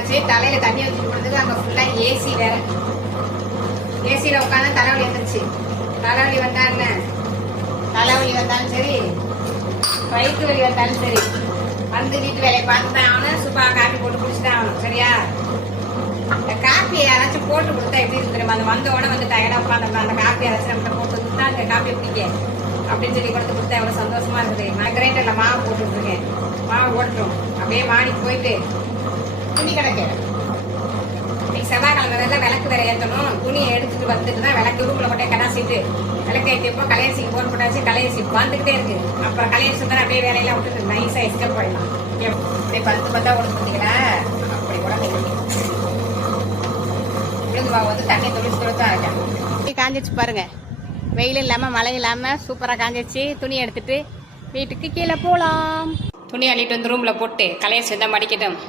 வந்தாச்சு. தலையில தண்ணி வச்சு கொடுத்தது. அங்க ஃபுல்லா ஏசி வேற. ஏசியில உட்காந்து தலைவலி வந்துருச்சு. தலைவலி வந்தா என்ன, தலைவலி வந்தாலும் சரி, வயிற்று வலி வந்தாலும் சரி, வந்து வீட்டு வேலையை பார்த்து தான் ஆகணும். சூப்பரா காப்பி போட்டு குடிச்சுதான் ஆகணும். சரியா? காப்பி யாராச்சும் போட்டு கொடுத்தா எப்படி இருக்கு? அந்த வந்தோடனே வந்து டயர்டா உட்காந்து அந்த காப்பி யாராச்சும் நம்மகிட்ட போட்டு கொடுத்தா அந்த காப்பியை பிடிக்க அப்படின்னு சொல்லி கொடுத்தா எவ்வளவு சந்தோஷமா இருக்குது. நான் கிரைண்டர்ல மாவு போட்டு இருக்கேன். மாவு போட்டுட்டோம். அப்படியே மாடிக்கு போயிட்டு துணி கிடைக்க இன்னைக்கு செவ்வாய்க்கிழமை வேலை விளக்கு வேற ஏற்றணும். துணியை எடுத்துட்டு வந்துட்டு தான் விளக்கு ரூம்ல மட்டும் கடாசிட்டு விளக்கு ஏற்றிப்போ கலையரிசிக்கு போட்டு போட்டாச்சு. கலையரிசி வந்துகிட்டே இருக்கு. அப்புறம் கலையரிசி தான் அப்படியே வேலையெல்லாம் விட்டுட்டு நைஸா எஸ்கேப் பண்ணலாம். அப்படியே பத்து பத்தா உடம்பு பார்த்தீங்களா? அப்படி கூட உளுந்து மாவு வந்து தண்ணி தொழில் தான் இருக்கேன். காஞ்சிச்சு பாருங்க. வெயில் இல்லாம மழை இல்லாம சூப்பரா காஞ்சிச்சு. துணி எடுத்துட்டு வீட்டுக்கு கீழே போலாம். துணி அள்ளிட்டு வந்து ரூம்ல போட்டு கலையரிசி தான் மடிக்கட்டும்.